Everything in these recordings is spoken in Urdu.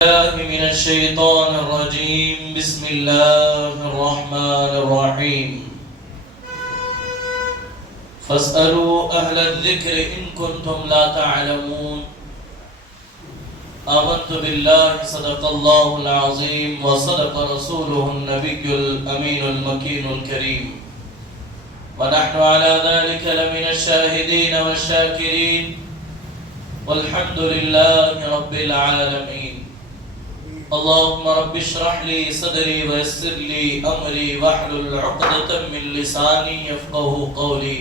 الله من الشيطان الرجيم. بسم الله الرحمن الرحيم. فاسألوا أهل الذكر إن كنتم لا تعلمون. آمنت بالله صدق الله العظيم وصدق رسوله النبي الأمين المكين الكريم، ونحن على ذلك لمن الشاهدين والشاكرين، والحمد لله رب العالمين. اللهم رب اشرح لي صدري ويسر لي أمري واحلل عقدة من لساني يفقهوا قولي.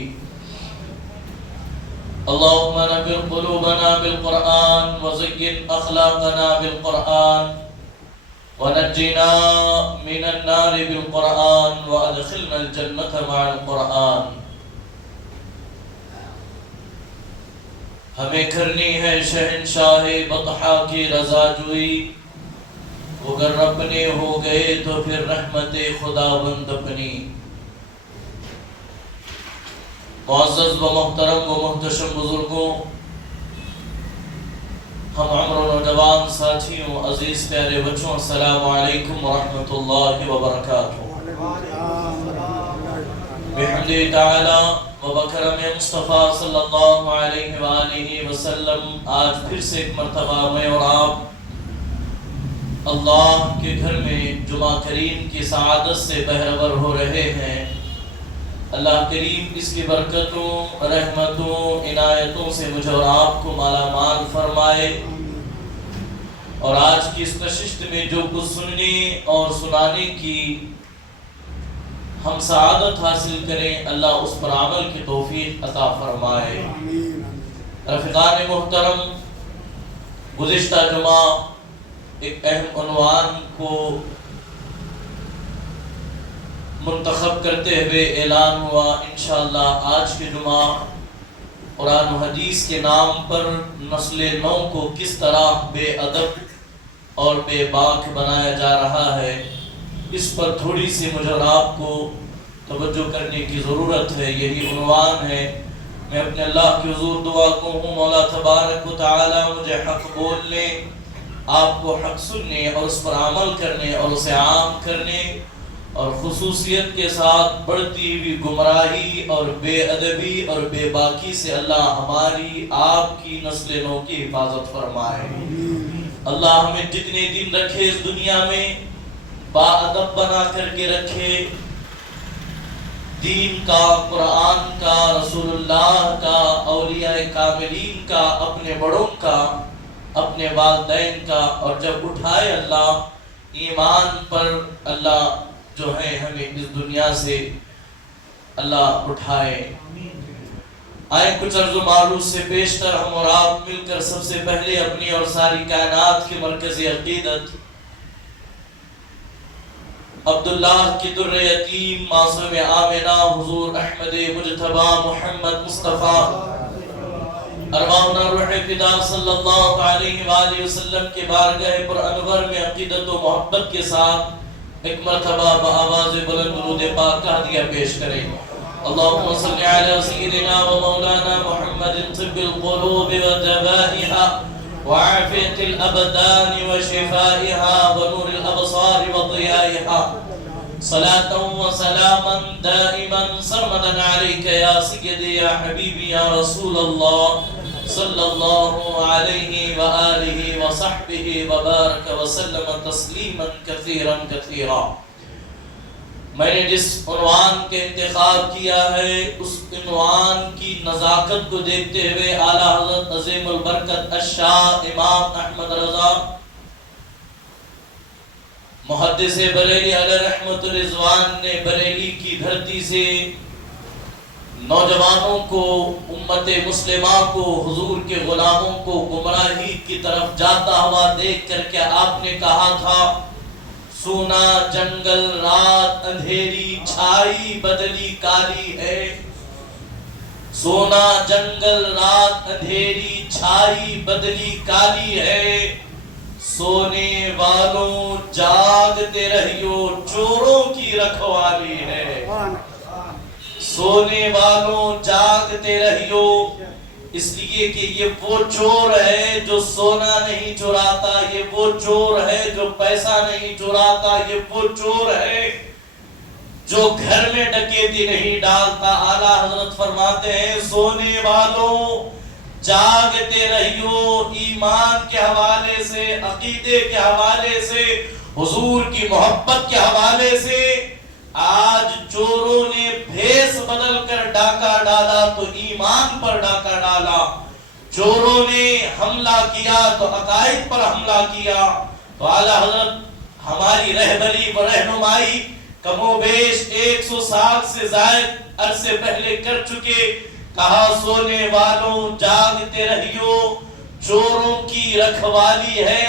اللهم نبر قلوبنا بالقرآن وزين أخلاقنا بالقرآن ونجنا من النار بالقرآن وأدخلنا الجنة مع القرآن. ہمیں کرنی ہے شہنشاہ بطحا کی رضا جوئی، اگر اپنے ہو گئے تو پھر رحمت خدا بند اپنی. معزز و محترم و محتشم بزرگوں، ہم عمر و نوجوان ساتھیوں، عزیز پیارے بچوں، السلام علیکم ورحمۃ اللہ وبرکاتہ. بحمد تعالی و بکرم مصطفیٰ صلی اللہ علیہ وآلہ وسلم آج پھر سے ایک مرتبہ میں اور آپ اللہ کے گھر میں جمعہ کریم کی سعادت سے بہرور ہو رہے ہیں. اللہ کریم اس کی برکتوں، رحمتوں، عنایتوں سے مجھے اور آپ کو مالا مال فرمائے، اور آج کی اس نشست میں جو کچھ سننے اور سنانے کی ہم سعادت حاصل کریں، اللہ اس پر عمل کی توفیق عطا فرمائے. رفیقان محترم، گزشتہ جمعہ ایک اہم عنوان کو منتخب کرتے ہوئے اعلان ہوا، انشاءاللہ آج کے جمعہ قرآن و حدیث کے نام پر نسل نو کو کس طرح بے ادب اور بے باک بنایا جا رہا ہے، اس پر تھوڑی سی مجھے اور آپ کو توجہ کرنے کی ضرورت ہے. یہی عنوان ہے. میں اپنے اللہ کے حضور دعا کو ہوں، مولا تبارک و تعالی مجھے حق بولنے، آپ کو حق سننے اور اس پر عمل کرنے اور اسے عام کرنے، اور خصوصیت کے ساتھ بڑھتی ہوئی گمراہی اور بے ادبی اور بے باکی سے اللہ ہماری آپ کی نسل نو کی حفاظت فرمائے. اللہ ہمیں جتنے دن رکھے اس دنیا میں با ادب بنا کر کے رکھے، دین کا، قرآن کا، رسول اللہ کا، اولیاء کاملین کا، اپنے بڑوں کا، اپنے والدین کا، اور جب اٹھائے اللہ ایمان پر، اللہ جو ہے ہمیں اس دنیا سے اللہ اٹھائے. آئے کچھ عرض و معروض سے پیشتر ہم اور آپ مل کر سب سے پہلے اپنی اور ساری کائنات کی مرکزی عقیدت عبداللہ کی در یتیم معصوم آمنہ حضور احمد مجتبی محمد مصطفیٰ ارواحنا روح فدا صلی اللہ علیہ وآلہ وسلم کے بارگاہ پر انور میں عقیدت و محبت کے ساتھ ایک مرتبہ بآواز بلند درود پاک کا ہدیہ پیش کریں. اللہم صلی علی سیدنا و مولانا محمد طب القلوب و دوائها وعافیت الابدان و شفائها و نور الابصار و ضیائها صلاة و سلاما دائما سرمدا علیک یا سیدی یا حبیبی یا رسول اللہ صلی اللہ علیہ وآلہ وصحبہ وبارک وسلم تسلیما کثیرا کثیرا. میں نے جس عنوان کے انتخاب کیا ہے، اس عنوان کی نزاکت کو دیکھتے ہوئے اعلیٰ حضرت عظیم البرکت الشاہ امام احمد رضا محدث بریلی علیہ رحمت الرضوان نے بریلی کی دھرتی سے نوجوانوں کو، امت مسلمہ کو، حضور کے غلاموں کو گمراہی کی طرف جاتا ہوا دیکھ کر کے آپ نے کہا تھا، سونا جنگل رات اندھیری چھائی بدلی کالی ہے. سونا جنگل رات اندھیری چھائی بدلی کالی ہے. سونے والوں جاگتے رہیو چوروں کی رکھوالی ہے. سونے والوں جاگتے رہیو اس لیے کہ یہ وہ چور ہے جو سونا نہیں چراتا، یہ وہ چور ہے جو پیسہ نہیں چراتا، یہ وہ چور ہے جو گھر میں ڈکیتی نہیں ڈالتا۔ اعلیٰ حضرت فرماتے ہیں سونے والوں جاگتے رہیو، ایمان کے حوالے سے، عقیدے کے حوالے سے، حضور کی محبت کے حوالے سے۔ آج چوروں نے بھیس بدل کر ڈاکہ ڈالا تو ایمان پر ڈاکہ ڈالا، چوروں نے حملہ کیا تو عقائد پر حملہ کیا۔ تو اعلیٰ حضرت ہماری رہبری و رہنمائی کم و بیش 100 سال سے زائد عرصے پہلے کر چکے۔ کہا سونے والوں جاگتے رہیو، چوروں کی رکھوالی ہے۔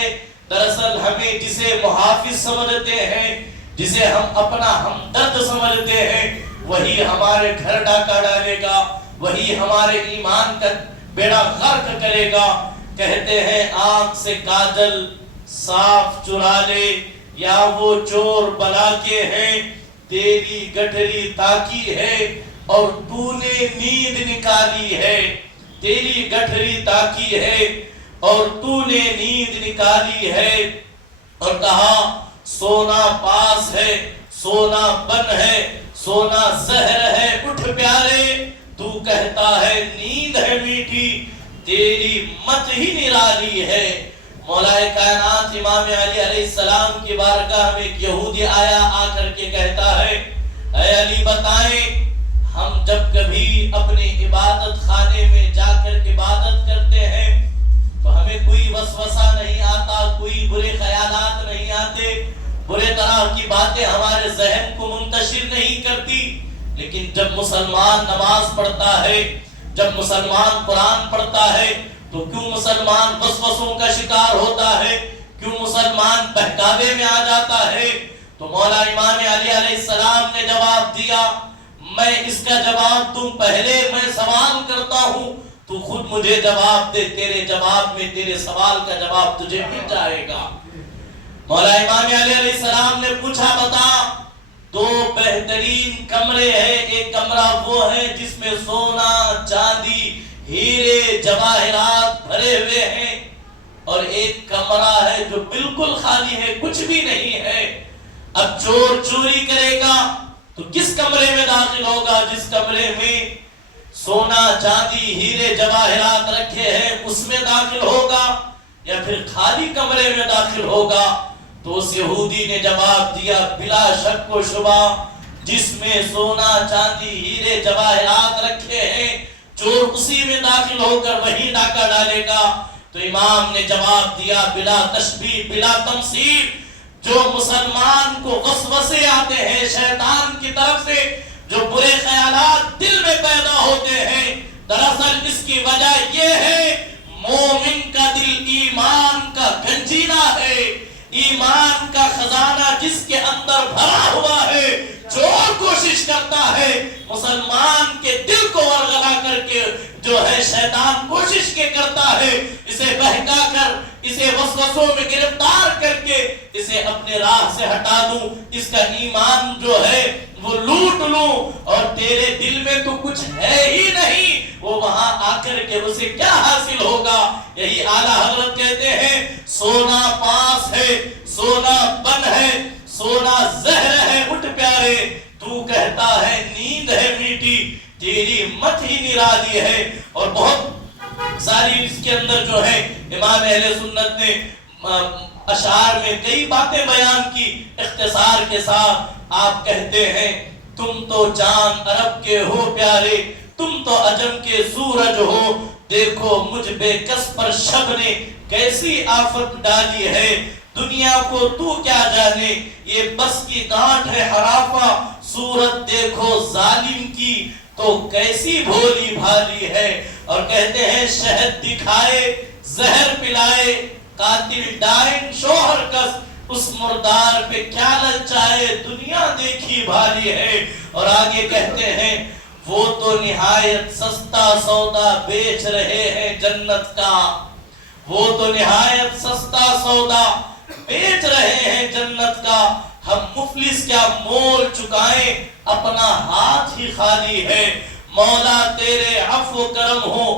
دراصل ہمیں جسے محافظ سمجھتے ہیں، جسے ہم اپنا ہمدرد سمجھتے ہیں، وہی ہمارے گھر ڈاکہ ڈالے گا، وہی ہمارے ایمان کا بیڑا غرق کرے گا۔ کہتے ہیں آنکھ سے کاجل صاف چرا لے، یا وہ چور بلا کے ہیں، تیری گٹھری تاکی ہے اور تو نے نیند نکالی ہے، تیری گٹھری تاکی ہے اور تو نے نیند نکالی ہے۔ اور کہا سونا پاس ہے، سونا بن ہے، سونا زہر ہے، اٹھ پیارے، تو کہتا ہے نیند ہے میٹھی، تیری مت ہی نرالی ہے۔ مولا کائنات امام علی علیہ السلام کی بارگاہ میں ایک یہودی آیا، آ کر کے کہتا ہے اے علی بتائیں، ہم جب کبھی اپنے عبادت خانے میں جا کر عبادت کرتے ہیں تو ہمیں کوئی وسوسہ نہیں آتا، کوئی برے خیالات نہیں آتے، برے طرح کی باتیں ہمارے ذہن کو منتشر نہیں کرتی۔ لیکن جب مسلمان نماز پڑھتا ہے، جب مسلمان قرآن پڑھتا ہے، تو کیوں مسلمان وسوسوں کا شکار ہوتا ہے، کیوں مسلمان بہکاوے میں آ جاتا ہے؟ تو مولا امام علی علیہ السلام نے جواب دیا، میں اس کا جواب تم پہلے میں سوال کرتا ہوں، تو خود مجھے جواب دے، تیرے جواب میں تیرے سوال کا جواب تجھے مل جائے گا۔ مولا امام علی علیہ السلام نے پوچھا بتا، دو بہترین کمرے ہیں، ایک کمرہ وہ ہے جس میں سونا چاندی ہیرے جواہرات بھرے ہوئے ہیں، اور ایک کمرہ ہے جو بالکل خالی ہے، کچھ بھی نہیں ہے۔ اب چور چوری کرے گا تو کس کمرے میں داخل ہوگا؟ جس کمرے میں سونا چاندی ہیرے جواہرات رکھے ہیں اس میں داخل ہوگا، یا پھر خالی کمرے میں داخل ہوگا؟ تو اس یہودی نے جواب دیا بلا شک و شبہ جس میں سونا چاندی ہیرے جواہرات رکھے ہیں، چور اسی میں داخل ہو کر وہی ڈاکہ ڈالے گا۔ تو امام نے جواب دیا بلا تشبیہ بلا تمثیل، جو مسلمان کو وسوسے آتے ہیں شیطان کی طرف سے، جو برے خیالات دل میں پیدا ہوتے ہیں، دراصل اس کی وجہ یہ ہے مومن کا دل ایمان کا گنجینہ ہے، ایمان کا خزانہ جس کے اندر بھرا ہوا ہے۔ چور کوشش کرتا ہے مسلمان کے دل کو ورغلا کر کے، جو ہے شیطان کوشش کے کرتا ہے اسے بہکا کر، اسے وسوسوں میں گرفتار کر کے اسے اپنے راہ سے ہٹا دوں، اس کا ایمان جو ہے وہ لوٹ لوں، اور تیرے دل میں تو کچھ ہے ہی نہیں، وہ وہاں آ کر کے اسے کیا حاصل ہوگا؟ یہی اعلیٰ حضرت کہتے ہیں سونا پاس ہے، سونا بن ہے، سونا زہر ہے، اٹھ پیارے، تو کہتا ہے نیند ہے میٹھی، تیری مت ہی نرالی ہے۔ اور بہت ساری اس کے اندر جو ہے امام اہل سنت نے اشعار میں کئی باتیں بیان کی اختصار کے ساتھ۔ آپ کہتے ہیں تم تو چاند عرب کے ہو پیارے، تم تو عجم کے سورج ہو، دیکھو مجھ بے کس پر شب نے کیسی آفت ڈالی ہے، دنیا کو تو کیا جانے یہ بس کی گانٹھ ہے حرافہ، صورت دیکھو ظالم کی تو کیسی بھولی بھالی ہے۔ اور کہتے ہیں شہد دکھائے زہر پلائے، قاتل ڈائن شوہر کس، اس مردار پہ کیا للچائے، دنیا دیکھی بھالی ہے۔ اور آگے کہتے ہیں وہ تو نہایت سستا سودا بیچ رہے ہیں جنت کا، وہ تو نہایت سستا سودا بیچ رہے ہیں جنت کا، ہم مفلس کیا مول چکائیں، اپنا ہاتھ ہی خالی ہے۔ مولا تیرے عفو کرم ہو،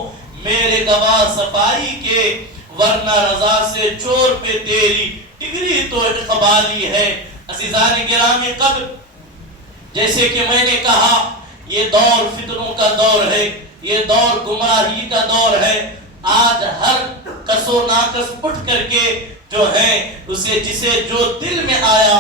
میرے گواہ صفائی کے، ورنہ رضا سے چور پہ تیری ٹگری تو اقبالی ہے۔ عزیزان گرامی قدر، جیسے کہ میں نے کہا یہ دور فتنوں کا دور ہے، یہ دور گمراہی کا دور ہے۔ آج ہر کس و ناقص اٹھ کر کے جو ہے اسے جسے جو دل میں آیا،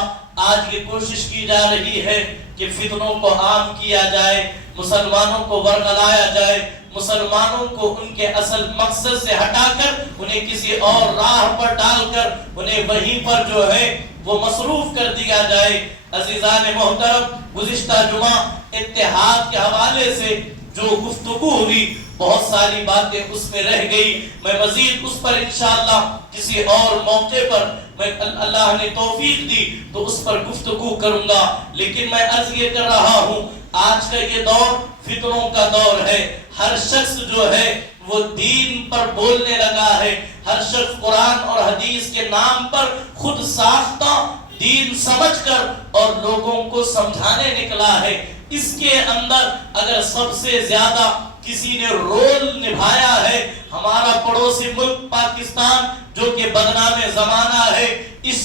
آج یہ کوشش کی جا رہی ہے کہ فتنوں کو عام کیا جائے، مسلمانوں کو ورگلایا جائے، مسلمانوں کو ان کے اصل مقصد سے ہٹا کر انہیں کسی اور راہ پر ڈال کر انہیں وہیں پر جو ہے وہ مصروف کر دیا جائے۔ عزیزان محترم، گزشتہ جمعہ اتحاد کے حوالے سے جو گفتگو ہوئی، بہت ساری باتیں اس میں رہ گئی۔ میں مزید اس پر انشاءاللہ کسی اور موقع پر میں اللہ نے توفیق دی تو اس پر گفتگو کروں گا، لیکن میں عرض یہ کر رہا ہوں آج کا یہ دور فتنوں کا دور ہے۔ ہر شخص جو ہے وہ دین پر بولنے لگا ہے، ہر شخص قرآن اور حدیث کے نام پر خود ساختہ دین سمجھ کر اور لوگوں کو سمجھانے نکلا ہے۔ اس کے اندر اگر سب سے زیادہ کسی نے رول نبھایا ہے ہمارا پڑوسی ملک پاکستان، جو کہ بدنام زمانہ ہے، اس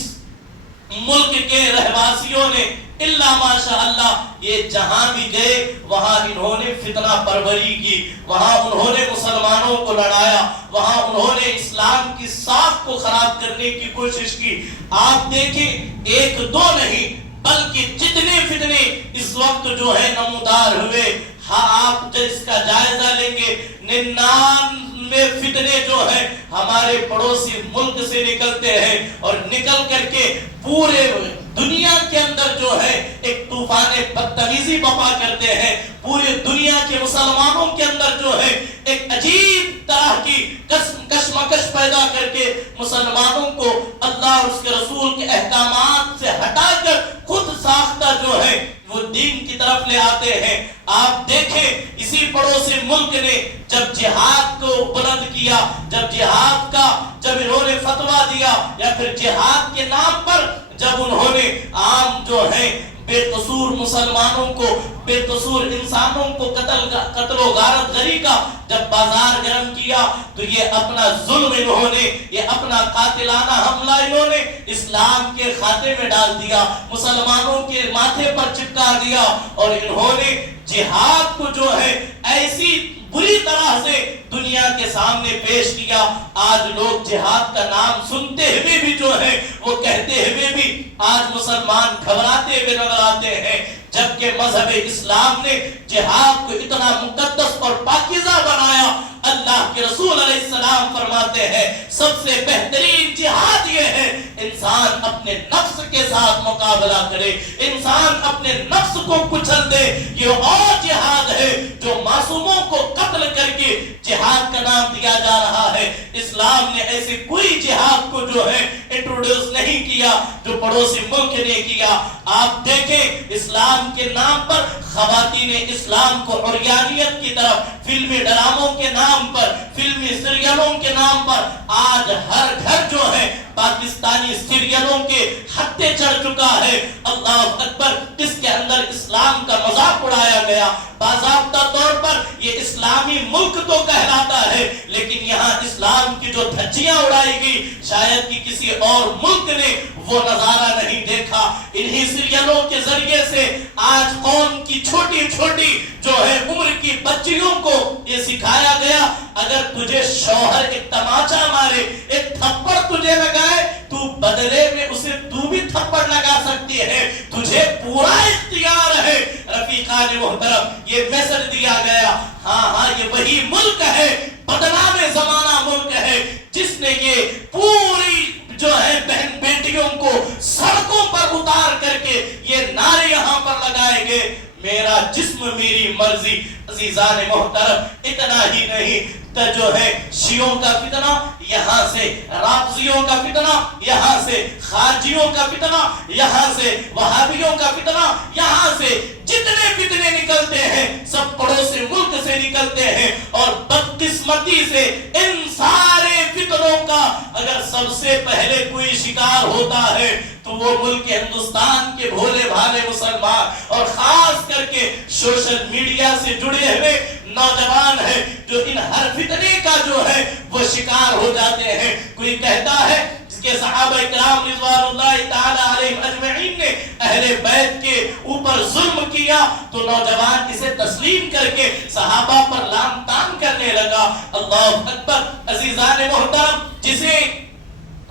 ملک کے رہواسیوں نے اللہ ماشاءاللہ یہ جہاں بھی گئے وہاں انہوں نے فتنہ پروری کی، وہاں انہوں نے مسلمانوں کو لڑایا، وہاں انہوں نے اسلام کی ساکھ کو خراب کرنے کی کوشش کی۔ آپ دیکھیں ایک دو نہیں بلکہ جتنے فتنے اس وقت جو ہے نمودار ہوئے، ہاں آپ اس کا جائزہ لیں گے 99 فتنے جو ہیں ہمارے پڑوسی ملک سے نکلتے ہیں، اور نکل کر کے پورے دنیا کے اندر جو ہے ایک طوفان بدتمیزی بپا کرتے ہیں۔ پورے دنیا کے مسلمانوں کے اندر جو ہے ایک عجیب طرح کی کشمکش پیدا کر کے مسلمانوں کو اللہ اور اس کے رسول کے احکامات سے ہٹا کر خود ساختہ جو ہے وہ دین کی طرف لے آتے ہیں۔ آپ دیکھیں اسی پڑوسی ملک نے جب جہاد کو بلند کیا، جب انہوں نے فتویٰ دیا، یا پھر جہاد کے نام پر جب انہوں نے عام جو ہے بے قصور مسلمانوں کو، بے قصور انسانوں کو قتل و غارت گری کا جب بازار گرم کیا، تو یہ اپنا ظلم انہوں نے، یہ اپنا قاتلانہ حملہ انہوں نے اسلام کے خاتے میں ڈال دیا، مسلمانوں کے ماتھے پر چپکا دیا، اور انہوں نے جہاد کو جو ہے ایسی بری طرح سے دنیا کے سامنے پیش کیا۔ آج لوگ جہاد کا نام سنتے ہوئے بھی جو ہے وہ کہتے ہوئے بھی آج مسلمان گھبراتے ہوئے نظر آتے ہیں، جبکہ مذہب اسلام نے جہاد کو اتنا مقدس اور پاکیزہ بنایا۔ اللہ کے رسول علیہ السلام فرماتے ہیں سب سے بہترین جہاد یہ ہے انسان اپنے نفس کے ساتھ مقابلہ کرے، انسان اپنے نفس کو کچل دے۔ یہ اور جہاد ہے جو معصوموں کو قتل کر کے جہاد کا نام دیا جا رہا ہے۔ اسلام نے ایسے کوئی جہاد کو جو ہے انٹروڈیوس نہیں کیا جو پڑوسی ملک نے کیا۔ آپ دیکھیں اسلام کے نام پر خواتین اسلام کو عریانیت کی طرف، فلمی ڈراموں کے نام پر، فلمی سیریلوں کے نام پر آج ہر گھر جو ہے پاکستانی سیریلوں کے ہتھے چڑھ چکا ہے۔ اللہ اکبر، اس کے اندر اسلام کا مذاق اڑایا گیا۔ باضابطہ طور پر یہ اسلامی ملک تو کہلاتا ہے، لیکن یہاں اسلام کی جو دھجیاں اڑائی گئی شاید کہ کسی اور ملک نے وہ نظارہ نہیں دیکھا۔ انہی سیریلوں کے ذریعے سے آج قوم کی چھوٹی چھوٹی جو ہے عمر کی بچیوں کو یہ سکھایا گیا اگر تجھے شوہر ایک تماچا مارے، ایک تھپڑ تجھے لگائے، تو بدلے میں اسے تو بھی تھپڑ لگا سکتی ہے، تجھے پورا اختیار ہے۔ رفیقان محترم، یہ میسج دیا گیا۔ ہاں یہ وہی ملک ہے، بدنام زمانہ ملک ہے، جس نے یہ پوری جو ہے بہن بیٹیوں کو سڑکوں پر اتار کر کے یہ نعرے یہاں پر لگائے گئے، میرا جسم میری مرضی۔ عزیزان محترم، اتنا ہی نہیں جو ہے شیعوں کا فتنہ یہاں سے، رافضیوں کا فتنہ یہاں سے، خارجیوں کا فتنہ یہاں سے، وہابیوں کا فتنہ یہاں سے، جتنے فتنے نکلتے ہیں سب پڑوسی ملک سے نکلتے ہیں، اور بدقسمتی سے ان سارے فتنوں کا اگر سب سے پہلے کوئی شکار ہوتا ہے تو وہ ملک ہندوستان کے بھولے بھالے مسلمان، اور خاص کر کے سوشل میڈیا سے جڑے ہوئے نوجوان ہیں جو ان ہر فتنے کا جو ہے وہ شکار ہو جاتے ہیں۔ کوئی کہتا ہے کہ صحابہ کرام رضوان اللہ تعالی علیہم اجمعین نے اہل بیت کے اوپر ظلم کیا تو نوجوان اسے تسلیم کر کے صحابہ پر لام تان کرنے لگا۔ اللہ اکبر۔ عزیزان محترم، جسے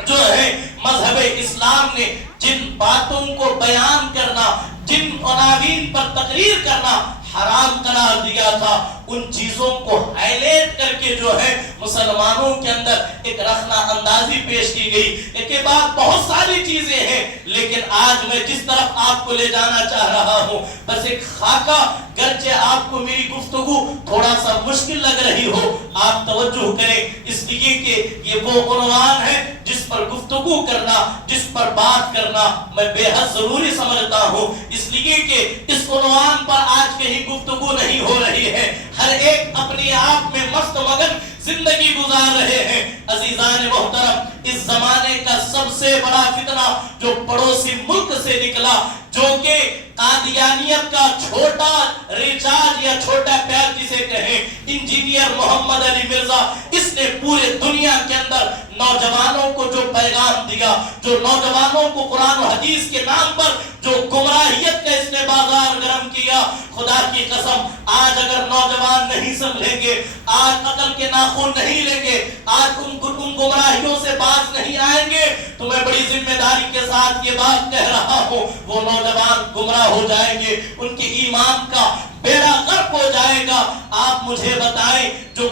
جو ہے مذہب اسلام نے جن باتوں کو بیان کرنا، جن عناوین پر تقریر کرنا حرام قرار دیا تھا، ان چیزوں کو ہائی لائٹ کر کے جو ہے مسلمانوں کے اندر ایک رخنہ اندازی پیش کی گئی۔ ایک کے بعد بہت ساری چیزیں ہیں، لیکن آج میں جس طرف آپ کو لے جانا چاہ رہا ہوں بس ایک خاکہ، گرچہ آپ کو میری گفتگو تھوڑا سا مشکل لگ رہی ہو، آپ توجہ کریں، اس لیے کہ یہ وہ عنوان ہے جس پر گفتگو کرنا، جس پر بات کرنا میں بے حد ضروری سمجھتا ہوں، اس لیے کہ اس عنوان پر آج کہیں گفتگو نہیں ہو رہی ہے۔ ہر ایک اپنے آپ میں مست مگن زندگی گزار رہے ہیں۔ عزیزان محترم، اس زمانے کا سب سے بڑا فتنہ جو پڑوسی ملک سے نکلا، جو کہ قادیانیت کا چھوٹا ریچارج یا چھوٹا پیار جسے کہیں، انجینئر محمد علی مرزا، اس نے پورے دنیا کے اندر نوجوانوں کو جو پیغام دیا، جو نوجوانوں کو قرآن و حدیث کے نام پر جو گمراہیت کا اس نے بازار گرم کیا، خدا کی قسم آج اگر نوجوان نہیں سمجھیں گے، آج عقل کے ناخن نہیں لیں گے، آج ان گمراہیوں سے باز نہیں آئیں گے تو میں بڑی ذمہ داری کے ساتھ یہ بات کہہ رہا ہوں، وہ نوجوان گمراہ ہو جائیں گے، ان کے ایمان کا بیڑا غرق ہو جائے گا۔ آپ مجھے بتائیں، جو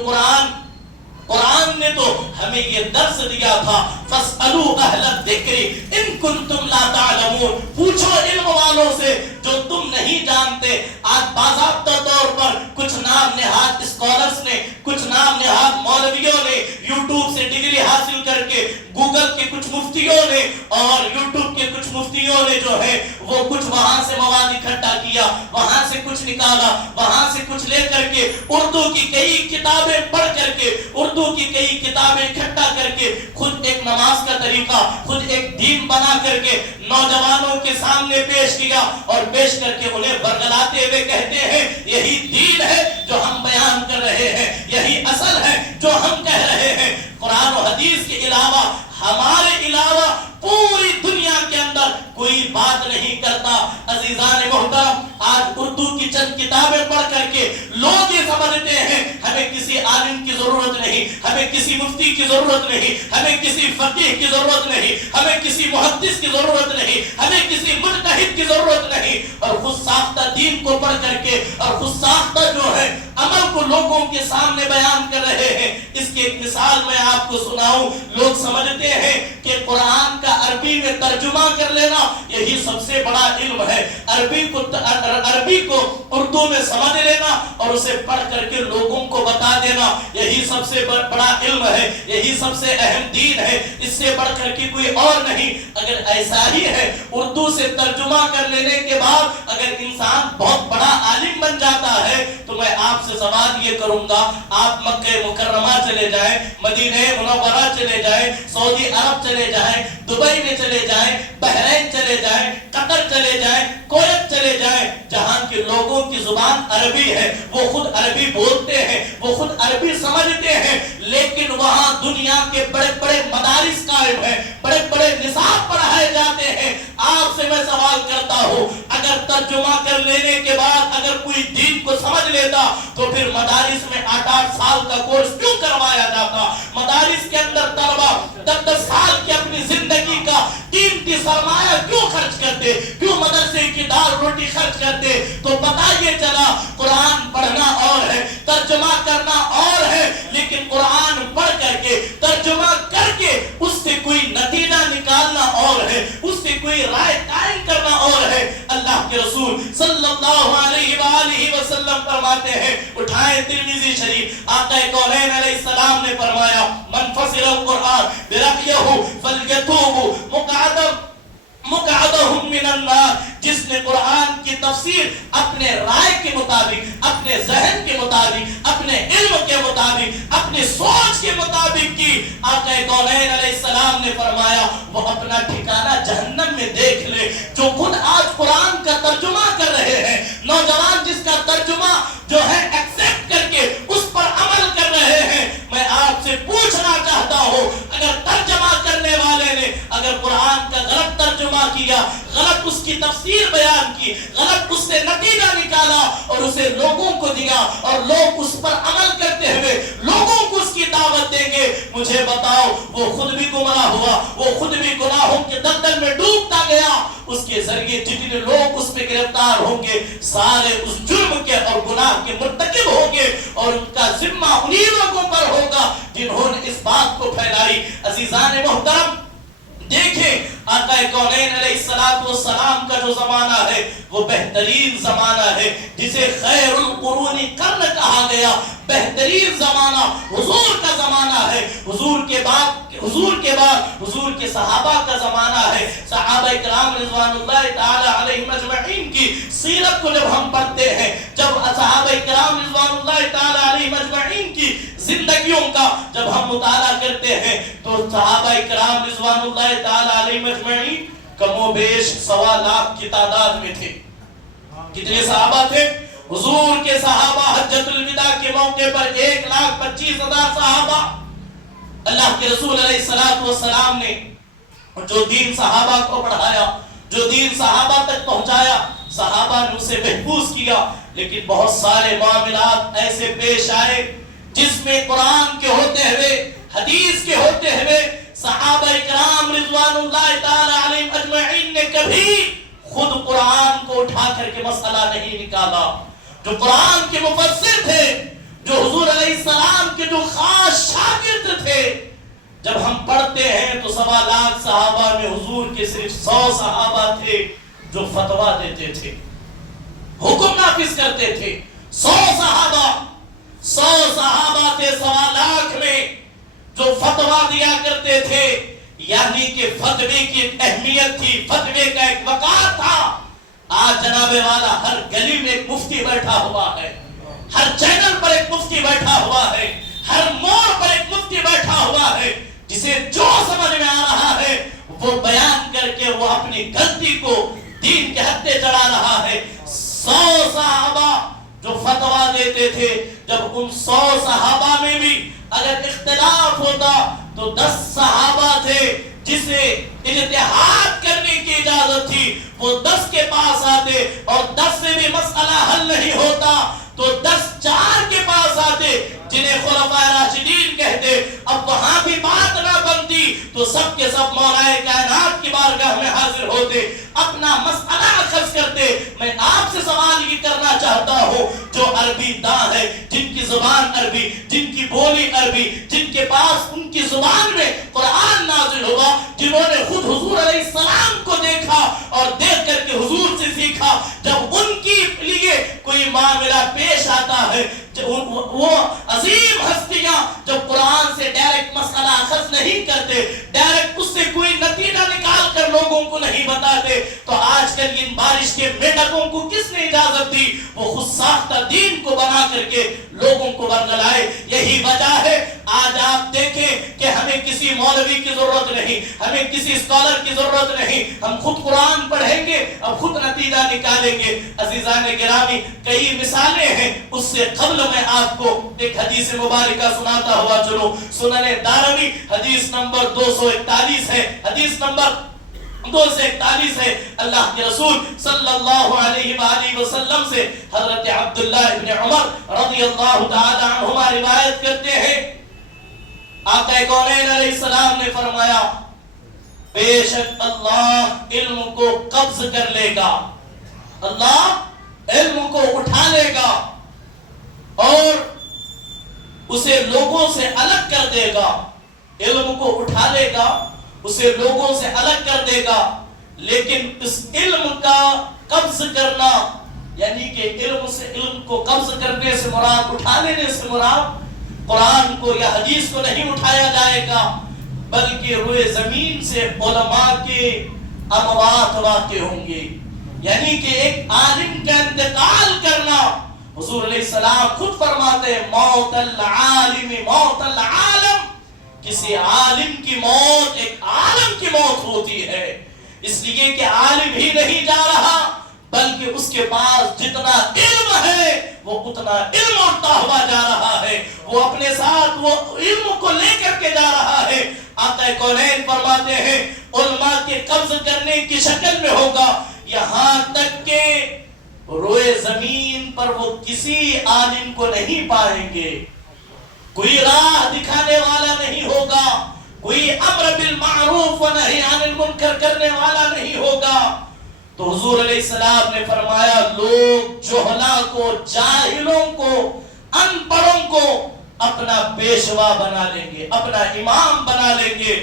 قرآن نے تو ہمیں یہ درس دیا تھا، فَاسْأَلُوا أَهْلَ الذِّكْرِ إِن كُنتُمْ لَا تَعْلَمُونَ، پوچھو علم والوں سے جو تم نہیں جانتے۔ آج باضابطہ طور پر کچھ نام نہاد اسکالرز نے، کچھ نام نہاد مولویوں نے، یوٹیوب سے ڈگری حاصل کر کے، گوگل کے کچھ مفتیوں نے اور یوٹیوب کے کچھ مفتیوں نے جو ہے وہ کچھ وہاں سے مواد اکٹھا کیا، وہاں سے کچھ نکالا، وہاں سے کچھ لے کر کے اردو کی کئی کتابیں پڑھ کر کے، اردو کی کئی کتابیں اکٹھا کر کے خود ایک نماز کا طریقہ، خود ایک دین بنا کر کے نوجوانوں کے سامنے پیش کیا، اور پیش کر کے انہیں برگلاتے ہوئے کہتے ہیں یہی دین ہے جو ہم بیان کر رہے ہیں، یہی اصل ہے جو ہم کہہ رہے ہیں۔ قرآن و حدیث کے علاوہ، ہمارے علاوہ پوری دنیا کے اندر کوئی بات نہیں کرتا۔ عزیزان محترم، آج اردو کی چند کتابیں پڑھ کر کے لوگ یہ سمجھتے ہیں ہمیں کسی عالم کی ضرورت نہیں، ہمیں کسی مفتی کی ضرورت نہیں، ہمیں کسی فقیہ کی ضرورت نہیں، ہمیں کسی محدث کی ضرورت نہیں، ہمیں کسی مجتہد کی ضرورت نہیں، اور خود ساختہ دین کو پڑھ کر کے اور خود ساختہ جو ہے عمل کو لوگوں کے سامنے بیان کر رہے ہیں۔ اس کی ایک مثال میں آپ کو سناؤں، لوگ سمجھتے ہیں کہ قرآن کا عربی میں ترجمہ کر لینا یہی سب سے بڑا علم ہے، عربی کو اردو میں سمجھ لینا اور اسے پڑھ کر کے لوگوں کو بتا دینا یہی سب سے بڑا علم ہے، یہی سب سے اہم دین ہے، اس سے بڑھ کر کے کوئی اور نہیں۔ اگر ایسا ہی ہے، اردو سے ترجمہ کر لینے کے بعد اگر انسان بہت بڑا عالم بن جاتا ہے تو میں آپ سے سوال یہ کروں گا، آپ مکہ مکرمہ چلے جائیں، مدینہ منورہ چلے جائیں، سعودی عرب چلے جائیں، دبئی میں چلے جائیں، بحرین چلے جائیں، قطر چلے جائیں، کویت چلے جائیں، جہاں کے لوگوں کی زبان عربی ہے، وہ خود عربی بولتے ہیں، وہ خود عربی سمجھتے ہیں، لیکن وہاں دنیا کے بڑے بڑے مدارس قائم ہیں، بڑے بڑے نصاب پڑھائے جاتے ہیں۔ آپ سے میں سوال کرتا ہوں، اگر ترجمہ کر لینے کے بعد اگر کوئی دین کو سمجھ لیتا تو پھر مدارس میں 8-8 سال کا کورس کیوں کروایا جاتا؟ مدارس کے اندر طلبہ 10-10 سال کی اپنی زندگی کا قیمتی سرمایہ کیوں خرچ کرتے؟ کیوں مدرسے کی دال روٹی خرچ کرتے؟ تو پتہ یہ چلا قرآن پڑھنا اور ہے، ترجمہ کرنا اور ہے، لیکن قرآن پڑھ کر کے ترجمہ کر کے اس سے کوئی نتیجہ نکالنا اور ہے، اس سے کوئی رائے قائم کرنا اور ہے۔ اللہ کے رسول صلی اللہ علیہ وآلہ وسلم فرماتے ہیں، اٹھائیں ترمذی شریف، آقا کونین علیہ السلام نے فرمایا من فسر القرآن برأیہ فلیتوب مقعدہم من النار، جس نے قرآن کی تفسیر اپنے رائے کے مطابق، اپنے ذہن کے مطابق، اپنے علم کے مطابق، اپنے سوچ کے مطابق کی، آقا کونین علیہ السلام نے فرمایا وہ اپنا ٹھکانہ جہنم میں دیکھ لے۔ جو خود آج قرآن کا ترجمہ کر رہے ہیں، نوجوان جس کا ترجمہ جو ہے ایکسپٹ کر کے غلط ترجمہ کیا، غلط اس کی تفسیر بیان کی، غلط اس سے نتیجہ نکالا اور اسے لوگوں کو دیا، اور لوگ اس پر عمل کرتے ہوئے لوگوں کو اس کی دعوت دیں گے، مجھے بتاؤ وہ خود بھی گمراہ ہوا، وہ خود بھی گناہوں کے دلدل میں ڈوبتا گیا، اس کے ذریعے جتنے لوگ اس پہ گرفتار ہوں گے سارے اس جرم کے اور گناہ کے مرتکب ہوں گے، اور ان کا ذمہ انہی لوگوں پر ہوگا جنہوں نے اس بات کو پھیلائی۔ عزیزان محترم، دیکھیں آقا کونین علیہ السلام کا جو زمانہ ہے وہ بہترین زمانہ ہے، جسے خیر القرون قرن کہا گیا، بہترین زمانہ حضور کا زمانہ ہے، حضور کے بعد حضور کے صحابہ کا زمانہ ہے۔ صحابہ کرام رضوان اللہ تعالی علیہم اجمعین کی سیرت کو جب ہم پڑھتے ہیں، جب صحابہ کرام رضوان اللہ تعالی علیہم اجمعین کی زندگیوں کا جب ہم مطالعہ کرتے ہیں تو صحابہ کرام رضوان اللہ تعالی علیہم اجمعین کم و بیش 1.25 لاکھ کی تعداد میں تھے۔ کتنے صحابہ تھے؟ حضور کے صحابہ حجۃ الوداع کے موقع پر 1,25,000 صحابہ۔ اللہ کے رسول علیہ السلام نے جو دین صحابہ کو پڑھایا، جو دین صحابہ تک پہنچایا، صحابہ نے اسے محفوظ کیا، لیکن بہت سارے معاملات ایسے پیش آئے جس میں قرآن کے ہوتے ہوئے، حدیث کے ہوتے ہوئے صحابہ کرام رضوان اللہ تعالی علیہم اجمعین نے کبھی خود قرآن کو اٹھا کر کے مسئلہ نہیں نکالا۔ جو قرآن کے مفسر تھے، جو حضور علیہ السلام کے جو خاص شاگرد تھے، جب ہم پڑھتے ہیں تو 1.25 لاکھ صحابہ میں حضور کے صرف 100 صحابہ تھے جو فتویٰ دیتے تھے، حکم نافذ کرتے تھے۔ 100 صحابہ تھے 1.25 لاکھ میں جو فتویٰ دیا کرتے تھے، یعنی کہ فتوے کی اہمیت تھی، فتوے کا ایک وقار تھا۔ آج جناب والا ہر گلی میں ایک مفتی بیٹھا ہوا ہے، ہر چینل پر ایک مفتی بیٹھا ہوا ہے، ہر موڑ پر ایک مفتی بیٹھا ہوا ہے، جسے جو سمجھ میں آ رہا ہے وہ بیان کر کے وہ اپنی غلطی کو دین کے ہتھے چڑھا رہا ہے۔ 100 صحابہ جو فتویٰ دیتے تھے، جب ان 100 صحابہ میں بھی اگر اختلاف ہوتا تو 10 صحابہ تھے جسے اجتہاد کرنے کی اجازت تھی، وہ 10 کے پاس آتے، اور 10 سے بھی مسئلہ حل نہیں ہوتا تو 10 4 کے پاس آتے جنہیں خلفائے راشدین کہتے۔ اب وہاں بھی بات نہ بنتی تو سب کے سب مولا کائنات کی بارگاہ میں حاضر ہوتے، اپنا مسئلہ اخذ کرتے۔ میں آپ سے سوال یہ کرنا چاہتا ہوں، جو عربی داں ہے، جن کی زبان عربی، جن کی بولی عربی، جن کے پاس ان کی زبان میں قرآن نازل ہوا، جنہوں نے خود حضور علیہ السلام کو دیکھا اور دیکھ کر کے حضور سے سیکھا، جب ان کی لیے کوئی معاملہ پیش آتا ہے، وہ عظیم ہستیاں جب قرآن سے ڈائریکٹ مسئلہ اخذ نہیں کرتے، ڈائریکٹ اس سے کوئی نتیجہ نکال کر لوگوں کو نہیں بتاتے، تو آج کل ان بارش کے میڈکوں کو کس نے اجازت دی؟ وہ خود ساختہ دین کو بنا کر کے لوگوں کو برگلائے۔ یہی وجہ ہے آج آپ دیکھیں کہ ہمیں کسی مولوی کی ضرورت نہیں، ہمیں کسی اسکالر کی ضرورت نہیں، ہم خود قرآن پڑھیں گے اور خود نتیجہ نکالیں گے۔ عزیزان گرامی، کئی مثالیں ہیں، اس سے قبل میں آپ کو ایک حدیث مبارکہ سناتا ہوا چلو۔ سنن دارمی حدیث نمبر 241 ہے، حدیث نمبر 241 ہے۔ اللہ کے رسول صلی اللہ علیہ وآلہ وسلم سے حضرت عبداللہ ابن عمر رضی اللہ تعالی عنہما روایت کرتے ہیں، آقا کونین علیہ السلام نے فرمایا، بے شک اللہ علم کو قبض کر لے گا، اللہ علم کو اٹھا لے گا اور اسے لوگوں سے الگ کر دے گا، علم کو اٹھا لے گا، اسے لوگوں سے الگ کر دے گا، لیکن اس علم کا قبض کرنا، یعنی کہ علم کو قبض کرنے سے مراد، اٹھا لینے سے مراد قرآن کو یا حدیث کو نہیں اٹھایا جائے گا، بلکہ روئے زمین سے علماء کے اموات واقع ہوں گے، یعنی کہ ایک عالم کا انتقال کرنا۔ حضور علیہ السلام خود فرماتے ہیں، موت العالم موت العالم، کسی عالم کی موت ایک عالم کی موت ہوتی ہے، اس لیے کہ عالم ہی نہیں جا رہا بلکہ اس کے پاس جتنا علم ہے وہ اتنا علم اٹھتا ہوا جا رہا ہے، وہ اپنے ساتھ وہ علم کو لے کر کے جا رہا ہے۔ آقا کونین فرماتے ہیں علماء کے قبض کرنے کی شکل میں ہوگا، یہاں تک کہ روئے زمین پر وہ کسی عالم کو نہیں پائیں گے، کوئی راہ دکھانے والا نہیں ہوگا، کوئی امر بالمعروف و نہی عن المنکر کرنے والا نہیں ہوگا۔ تو حضور علیہ السلام نے فرمایا لوگ جہلا کو، جاہلوں کو، ان پڑھوں کو اپنا پیشوا بنا لیں گے، اپنا امام بنا لیں گے،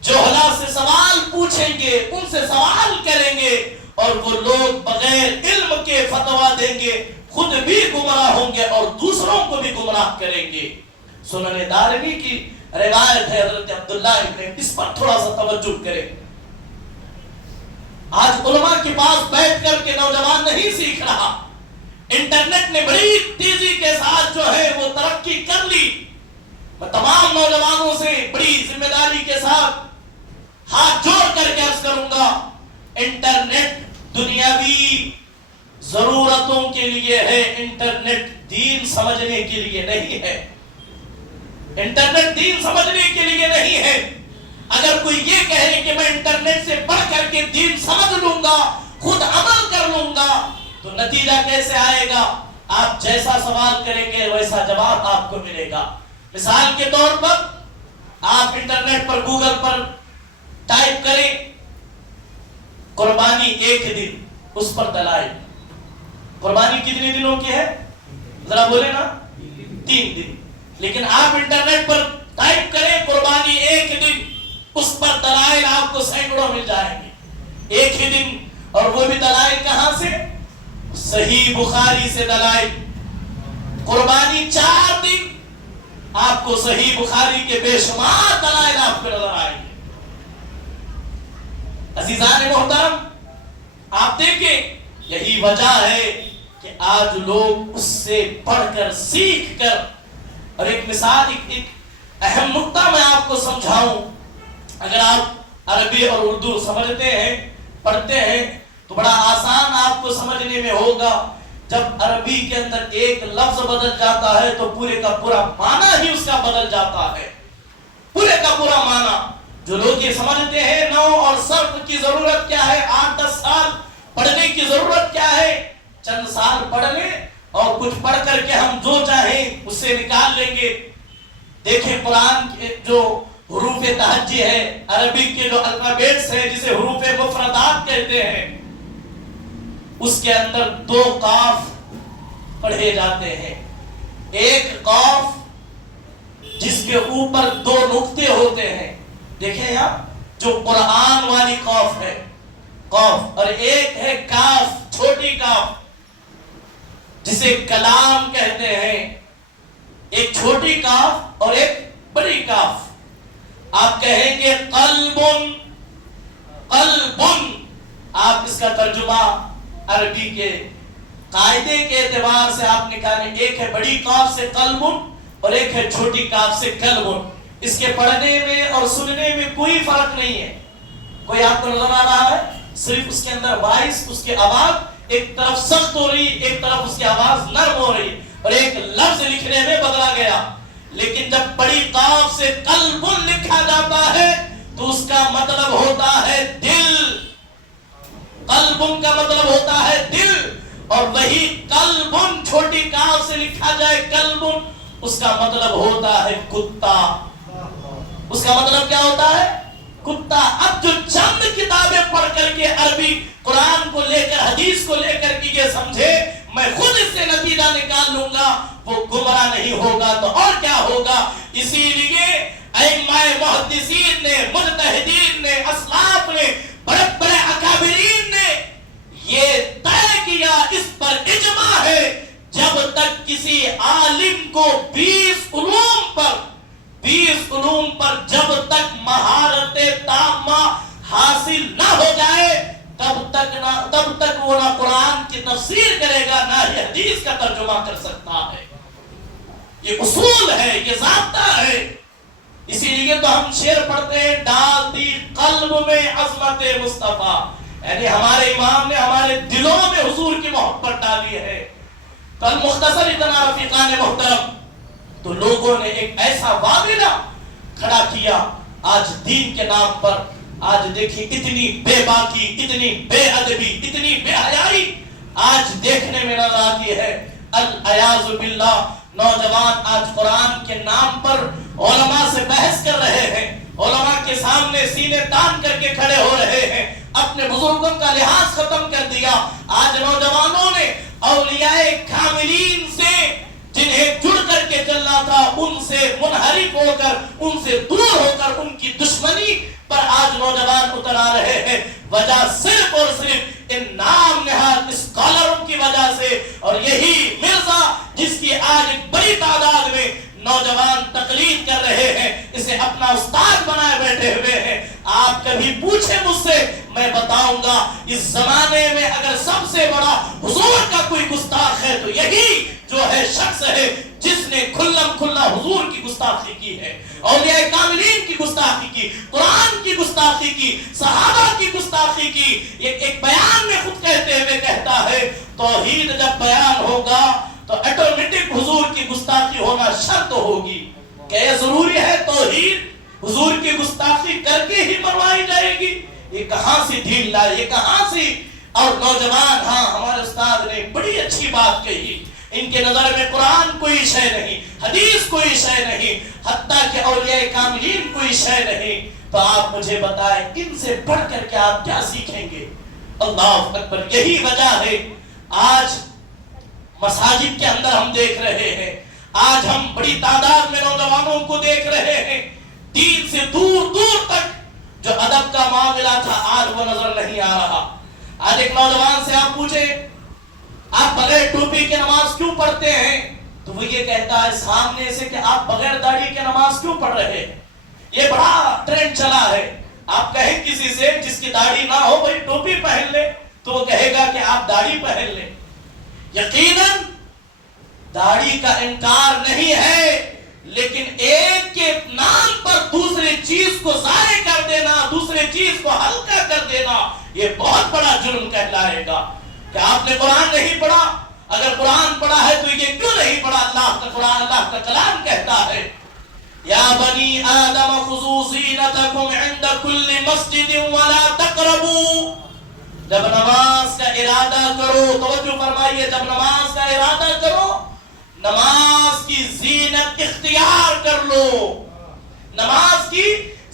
جہلا سے سوال پوچھیں گے، ان سے سوال کریں گے، اور وہ لوگ بغیر علم کے فتویٰ دیں گے، خود بھی گمراہ ہوں گے اور دوسروں کو بھی گمراہ کریں گے۔ سنن دارمی کی روایت ہے حضرت عبداللہ ابن، اس پر تھوڑا سا توجہ کریں۔ آج علماء کے پاس بیٹھ کر کے نوجوان نہیں سیکھ رہا، انٹرنیٹ نے بڑی تیزی کے ساتھ جو ہے وہ ترقی کر لی۔ میں تمام نوجوانوں سے بڑی ذمہ داری کے ساتھ ہاتھ جوڑ کر کے عرض کروں گا، انٹرنیٹ دنیاوی ضرورتوں کے لیے ہے، انٹرنیٹ دین سمجھنے کے لیے نہیں ہے، انٹرنیٹ دین سمجھنے کے لیے نہیں ہے۔ اگر کوئی یہ کہے کہ میں انٹرنیٹ سے پڑھ کر کے دین سمجھ لوں گا، خود عمل کر لوں گا، تو نتیجہ کیسے آئے گا؟ آپ جیسا سوال کریں گے ویسا جواب آپ کو ملے گا۔ مثال کے طور پر آپ انٹرنیٹ پر گوگل پر ٹائپ کریں قربانی ایک دن، اس پر دلائل۔ قربانی کتنے دنوں کی ہے؟ ذرا بولے نا، 3 دن۔ لیکن آپ انٹرنیٹ پر ٹائپ کریں قربانی ایک دن، اس پر دلائل آپ کو سینکڑوں مل جائیں گے، ایک ہی دن۔ اور وہ بھی دلائل کہاں سے؟ صحیح بخاری سے دلائل۔ قربانی 4 دن، آپ کو صحیح بخاری کے بے شمار دلائل آپ کو نظر آئیں گے۔ عزیزان محترم، آپ دیکھیں یہی وجہ ہے کہ آج لوگ اس سے پڑھ کر، سیکھ کر، اور ایک مثال، ایک اہم نقطہ میں آپ کو سمجھاؤں۔ اگر آپ عربی اور اردو سمجھتے ہیں، پڑھتے ہیں، تو بڑا آسان آپ کو سمجھنے میں ہوگا۔ جب عربی کے اندر ایک لفظ بدل جاتا ہے تو پورے کا پورا معنی ہی اس کا بدل جاتا ہے، پورے کا پورا معنی۔ جو لوگ یہ سمجھتے ہیں نحو اور صرف کی ضرورت کیا ہے، 8-10 سال پڑھنے کی ضرورت کیا ہے، چند سال پڑھ لیں اور کچھ پڑھ کر کے ہم جو چاہیں اس سے نکال لیں گے۔ دیکھیں قرآن کے جو حروف تہجی ہے، عربی کے جو الفابیٹس ہیں جسے حروف مفردات کہتے ہیں، اس کے اندر 2 قاف پڑھے جاتے ہیں۔ ایک قاف جس کے اوپر 2 نقطے ہوتے ہیں، دیکھیں یہاں جو قرآن والی قاف ہے، قاف، اور ایک ہے کاف، چھوٹی کاف جسے کلام کہتے ہیں۔ ایک چھوٹی کاف اور ایک بڑی کاف۔ آپ کہیں گے قلبن، قلبن، آپ اس کا ترجمہ عربی کے قاعدے کے اعتبار سے آپ نکالیں، ایک ہے بڑی کاف سے قلبن اور ایک ہے چھوٹی کاف سے کلبن۔ اس کے پڑھنے میں اور سننے میں کوئی فرق نہیں ہے، کوئی آپ کو نظر آ رہا ہے؟ صرف اس کے اندر وائس، اس کی آواز ایک طرف سخت ہو رہی، ایک طرف اس کی آواز نرم ہو رہی، اور ایک لفظ لکھنے میں بدلا گیا۔ لیکن جب بڑی قاف سے قلبن لکھا جاتا ہے تو اس کا مطلب ہوتا ہے دل، قلبن کا مطلب ہوتا ہے دل، اور وہی قلبن چھوٹی کاف سے لکھا جائے قلبن، اس کا مطلب ہوتا ہے کتا۔ اس کا مطلب کیا ہوتا ہے؟ کتا۔ اب جو چند کتابیں پڑھ کر کے عربی قرآن کو لے کر، حدیث کو لے کر کے یہ سمجھے میں خود اس سے نتیجہ نکال لوں گا، وہ گمراہ نہیں ہوگا تو اور کیا ہوگا۔ اسی لیے ائمہ محدثین نے، مجتہدین نے، اسلاف نے، بڑے بڑے اکابرین نے یہ طے کیا، اس پر اجماع ہے، جب تک کسی عالم کو 20 علوم پر جب تک مہارت تامہ حاصل نہ ہو جائے تب تک وہ نہ قرآن کی تفسیر کرے گا، نہ ہی حدیث کا ترجمہ کر سکتا ہے۔ یہ اصول ہے، یہ ضابطہ ہے۔ اسی لیے تو ہم شعر پڑھتے ہیں، ڈال دی قلب میں عظمت مصطفیٰ، یعنی ہمارے امام نے ہمارے دلوں میں حضور کی محبت ڈالی ہے۔ تو المختصر اتنا رفیقان محترم، تو لوگوں نے ایک ایسا واقعہ کھڑا کیا آج دین کے نام پر. آج دیکھیں اتنی بے باکی، اتنی بے ادبی، اتنی بے حیائی آج دیکھنے میں نظر آتی ہے. العیاذ باللہ، نوجوان آج قرآن کے نام پر علماء سے بحث کر رہے ہیں، علماء کے سامنے سینے تان کر کے کھڑے ہو رہے ہیں، اپنے بزرگوں کا لحاظ ختم کر دیا. آج نوجوانوں نے اولیاء کاملین سے جنہیں جڑ کر کے چلنا تھا ان سے منحرف ہو کر، ان سے دور ہو کر ان کی دشمنی پر آج نوجوان اتر آ رہے ہیں. وجہ صرف اور صرف ان نام نہاد اسکالروں کی وجہ سے. اور یہی مرزا جس کی آج ایک بڑی تعداد میں نوجوان تقلید کر رہے ہیں، اسے اپنا استاد بنائے بیٹھے ہوئے ہیں. آپ کبھی پوچھیں مجھ سے، میں بتاؤں گا اس زمانے میں اگر سب سے بڑا حضور کا کوئی گستاخ ہے تو یہی جو ہے شخص ہے جس نے کھلم کھلا حضور کی گستاخی کی ہے، اولیاء کاملین کی گستاخی کی، قرآن کی گستاخی کی، صحابہ کی گستاخی کی. ایک بیان میں خود کہتے ہوئے کہتا ہے توحید جب بیان ہوگا تو آٹومیٹک حضور کی گستاخی ہونا شرط ہوگی. کہ یہ ضروری ہے توحید حضور کی گستاخی کر کے ہی مروائی جائے گی؟ یہ کہاں سے دین لائے، یہ کہاں سے؟ اور نوجوان، ہاں ہمارے استاد نے بڑی اچھی بات کہی، ان کے نظر میں قرآن کوئی شے نہیں، حدیث کوئی شے نہیں، حتیٰ کہ اولیاء کاملین کوئی شے نہیں. تو آپ مجھے بتائیں ان سے بڑھ کر کے آپ کیا سیکھیں گے؟ اللہ اکبر. یہی وجہ ہے آج مساجد کے اندر ہم دیکھ رہے ہیں، آج ہم بڑی تعداد میں نوجوانوں کو دیکھ رہے ہیں دین سے دور دور تک جو ادب کا معاملہ تھا آج وہ نظر نہیں آ رہا. آج ایک نوجوان سے آپ پوچھیں آپ بغیر ٹوپی کے نماز کیوں پڑھتے ہیں، تو وہ یہ کہتا ہے سامنے سے کہ آپ بغیر داڑھی کے نماز کیوں پڑھ رہے ہیں. یہ بڑا ٹرینڈ چلا ہے. آپ کہیں کسی سے جس کی داڑھی نہ ہو بھائی ٹوپی پہن لے، تو وہ کہے گا کہ آپ داڑھی پہن لیں. یقیناً داڑھی کا انکار نہیں ہے، لیکن ایک کے نام پر دوسرے چیز کو ضائع کر دینا، دوسرے چیز کو ہلکا کر دینا، یہ بہت بڑا جرم کہلائے گا. کہ آپ نے قرآن نہیں پڑھا، اگر قرآن پڑھا ہے تو یہ کیوں نہیں پڑھا؟ اللہ کا قرآن، اللہ کا کلام کہتا ہے یا بنی آدم خذوا زینتکم عند کل مسجد ولا تقربوا. جب نماز کا ارادہ کرو، توجہ فرمائیے، جب نماز کا ارادہ کرو نماز کی زینت اختیار کر لو، نماز کی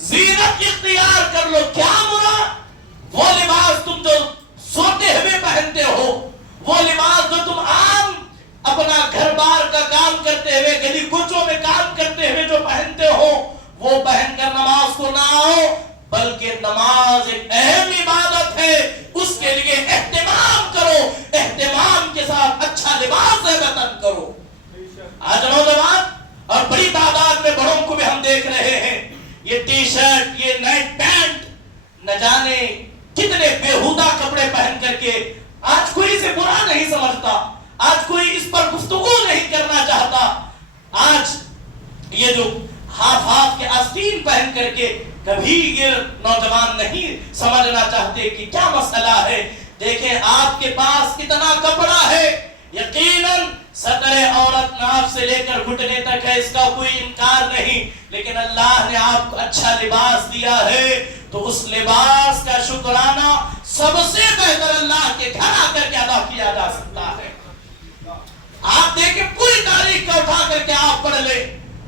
زینت اختیار کر لو. کیا مراد؟ وہ لباس تم جو سوتے ہوئے پہنتے ہو، وہ لباس جو تم عام اپنا گھر بار کا کام کرتے ہوئے، گلی کوچوں میں کام کرتے ہوئے جو پہنتے ہو، وہ پہن کر نماز کو نہ آؤ. بلکہ نماز ایک اہم عبادت ہے، اس کے لیے اہتمام کرو، اہتمام کے ساتھ اچھا لباس بدن کرو. آج نوجوان اور بڑی تعداد میں بڑوں کو بھی ہم دیکھ رہے ہیں یہ ٹی شرٹ، یہ نائٹ پینٹ، نہ جانے کتنے بےہودہ کپڑے پہن کر کے. آج کوئی اسے برا نہیں سمجھتا، آج کوئی اس پر گفتگو نہیں کرنا چاہتا. آج یہ جو ہاف کے آستین پہن کر کے کبھی یہ نوجوان نہیں سمجھنا چاہتے کہ کیا مسئلہ ہے. دیکھیں آپ کے پاس کتنا کپڑا ہے، یقیناً سطر عورت ناف سے لے کر گھٹنے تک ہے، اس کا کوئی انکار نہیں. لیکن اللہ نے آپ کو اچھا لباس دیا ہے تو اس لباس کا شکرانہ سب سے بہتر اللہ کے گھر آ کر کے ادا کیا جا سکتا ہے. آپ دیکھیں پوری تاریخ کا اٹھا کر کے آپ پڑھ لیں،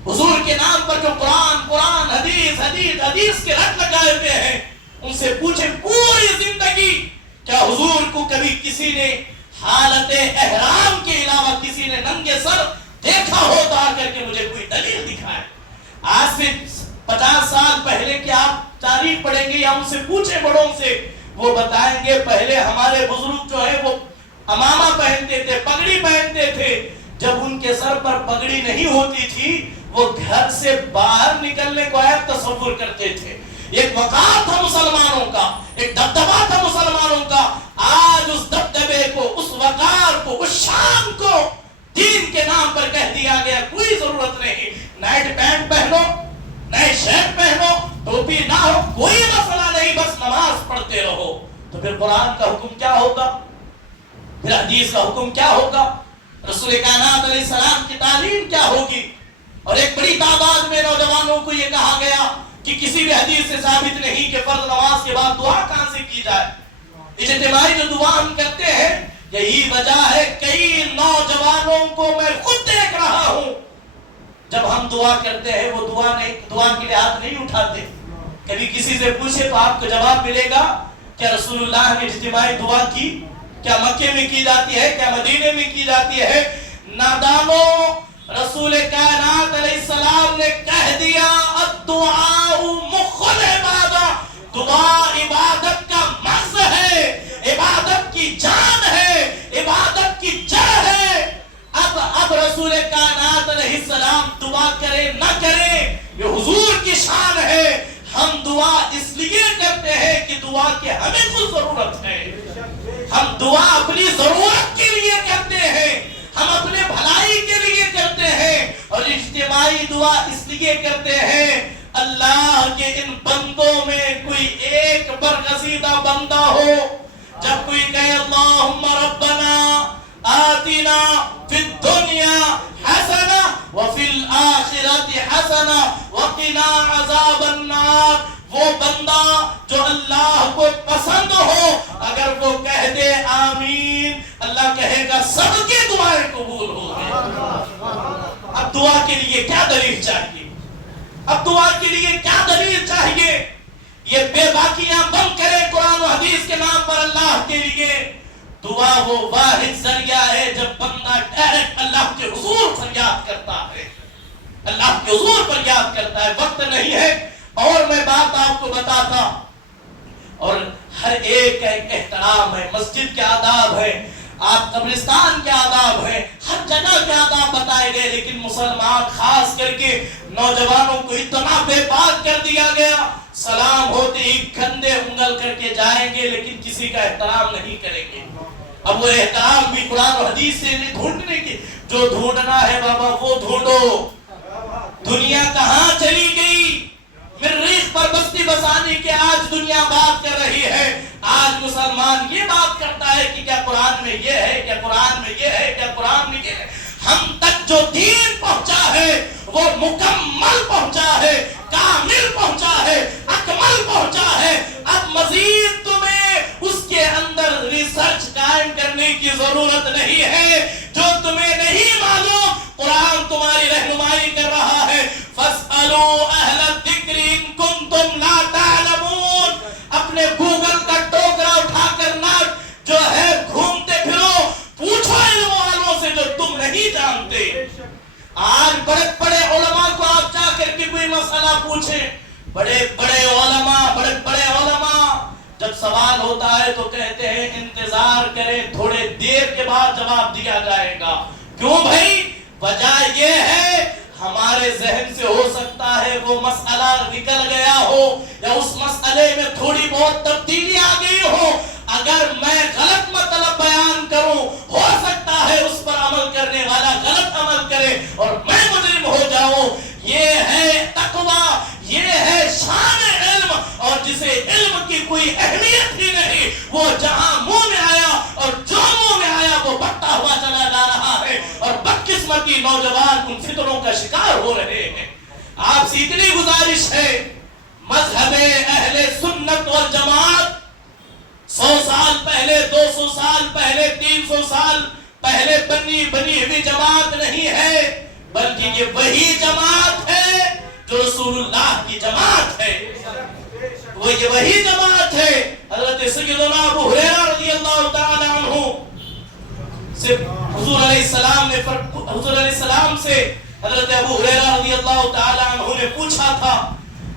حضور کے نام پر جو قرآن حدیث حدیث کے رٹ لگائے ہوئے ہیں، ان سے پوچھیں پوری زندگی کیا حضور کو کبھی کسی نے حالت احرام کے علاوہ کسی نے ننگے سر دیکھا ہو تو آ کر کے مجھے کوئی دلیل دکھائے. آج سے 50 سال پہلے کی آپ تاریخ پڑھیں گے یا ان سے پوچھیں بڑوں سے، وہ بتائیں گے پہلے ہمارے بزرگ جو ہے وہ امامہ پہنتے تھے، پگڑی پہنتے تھے. جب ان کے سر پر پگڑی نہیں ہوتی تھی وہ گھر سے باہر نکلنے کو عیب تصور کرتے تھے. ایک وقار تھا مسلمانوں کا، ایک دبدبا تھا مسلمانوں کا. آج اس دبدبے کو، اس وقار کو، اس شان کو دین کے نام پر کہہ دیا گیا. کوئی ضرورت نہیں، نائٹ پینٹ پہنو، نئے شرٹ پہنو، ٹوپی نہ ہو، کوئی مسئلہ نہیں، بس نماز پڑھتے رہو. تو پھر قرآن کا حکم کیا ہوگا؟ پھر حدیث کا حکم کیا ہوگا؟ رسول کائنات علیہ السلام کی تعلیم کیا ہوگی؟ اور ایک بڑی تعداد میں نوجوانوں کو یہ کہا گیا کہ کسی بھی حدیث سے ثابت نہیں کہ فرض نماز کے بعد دعا کہاں سے کی جائے. اجتماعی جو دعا ہم کرتے ہیں یہی وجہ ہے. کئی نوجوانوں کو میں خود دیکھ رہا ہوں جب ہم دعا کرتے ہیں وہ دعا کے لیے ہاتھ نہیں اٹھاتے. کبھی کسی سے پوچھے تو آپ کو جواب ملے گا کیا رسول اللہ نے اجتماعی دعا کی؟ کیا مکے میں کی جاتی ہے؟ کیا مدینے میں کی جاتی ہے؟ نادانوں، رسول کائنات علیہ السلام نے کہہ دیا الدعاء مخ العبادہ، دعا عبادت کا مغز ہے، عبادت کی جان ہے، عبادت کی جڑ ہے. اب رسول کائنات علیہ السلام دعا کرے نہ کرے یہ حضور کی شان ہے. ہم دعا اس لیے کرتے ہیں کہ دعا کی ہمیں کوئی ضرورت ہے. ہم دعا اپنی ضرورت کے لیے کرتے ہیں، ہم اپنے بھلائی کے لیے کرتے ہیں. اور اجتماعی دعا اس لیے کرتے ہیں اللہ کے ان بندوں میں کوئی ایک برگزیدہ بندہ ہو. جب کوئی کہے اللہم ربنا آتنا فی الدنیا حسنہ وفی الآخرۃ حسنہ وقنا عذاب النار، وہ بندہ جو اللہ کو پسند ہو اگر وہ کہہ دے آمین، اللہ کہے گا سب کی دعائیں قبول ہو گئی. اب دعا کے لیے کیا دلیل چاہیے؟ اب دعا کے لیے کیا دلیل چاہیے؟ یہ بے باکیاں بند کرے قرآن و حدیث کے نام پر اللہ کے لیے. دعا وہ واحد ذریعہ ہے جب بندہ ڈائریکٹ اللہ کے حضور فریاد کرتا ہے، اللہ کے حضور فریاد کرتا ہے. وقت نہیں ہے اور میں بات آپ کو بتاتا، اور ہر ایک کا ایک احترام ہے. مسجد کے آداب ہے، آپ قبرستان کے آداب ہیں، ہر جگہ کے آداب بتائے گئے، لیکن مسلمان خاص کر کے نوجوانوں کو اتنا بے باک کر دیا گیا. سلام ہوتے ہی کندھے انگل کر کے جائیں گے لیکن کسی کا احترام نہیں کریں گے. اب وہ احترام بھی قرآن و حدیث سے نہیں ڈھونڈنے کی، جو ڈھونڈنا ہے بابا وہ ڈھونڈو. دنیا کہاں چلی گئی؟ مریخ پر بستی بسانے کے آج دنیا بات کر رہی ہے. آج مسلمان یہ بات کرتا ہے کہ کیا قرآن میں یہ ہے، کیا قرآن میں یہ ہے، کیا قرآن میں یہ ہے. ہم تک جو دین پہنچا ہے وہ مکمل پہنچا ہے، کامل پہنچا ہے، اکمل پہنچا ہے. اب مزید تمہیں اس کے اندر ریسرچ قائم کرنے کی ضرورت نہیں ہے. جو تمہیں نہیں معلوم قرآن تمہاری رہنمائی کر رہا ہے. فَاسْأَلُوا أَهْلَ الذِّكْرِ إِن كُنتُمْ لَا تَعْلَمُونَ. اپنے گوگل کا ٹوکرا اٹھا کر نہ جو ہے گھومتے پھرو، پوچھو علم والوں سے جو تم نہیں جانتے. آج بڑے بڑے علماء کو آپ جا کر کے کوئی مسئلہ پوچھیں، بڑے بڑے علماء جب سوال ہوتا ہے تو کہتے ہیں انتظار کریں، تھوڑے دیر کے بعد جواب دیا جائے گا. کیوں بھائی؟ وجہ یہ ہے ہمارے ذہن سے ہو سکتا ہے وہ مسئلہ نکل گیا ہو یا اس مسئلے میں تھوڑی بہت تبدیلی آ گئی ہو. اگر میں غلط مطلب بیان کروں ہو سکتا ہے اس پر عمل کرنے والا غلط عمل کرے اور میں مجرم ہو جاؤں. یہ ہے تقوی، یہ ہے شان علم. اور جسے علم کی کوئی اہمیت ہی نہیں وہ جہاں منہ میں آیا اور جو منہ میں آیا وہ بڑھتا ہوا چلا جا رہا ہے. اور بدقسمتی نوجوان ان فتنوں کا شکار ہو رہے ہیں. آپ سے اتنی گزارش ہے، مذہب اہل سنت والجماعت 100 سال پہلے، 200 سال پہلے، 300 سال پہلے بنی ہوئی جماعت نہیں ہے، بلکہ یہ وہی جماعت ہے جو رسول اللہ کی جماعت ہے. وہ یہ وہی جماعت ہے. حضرت سیدنا ابو ہریرہ رضی اللہ تعالی عنہ سے حضور علیہ السلام سے حضرت ابو ہریرہ رضی اللہ تعالی عنہ نے پوچھا تھا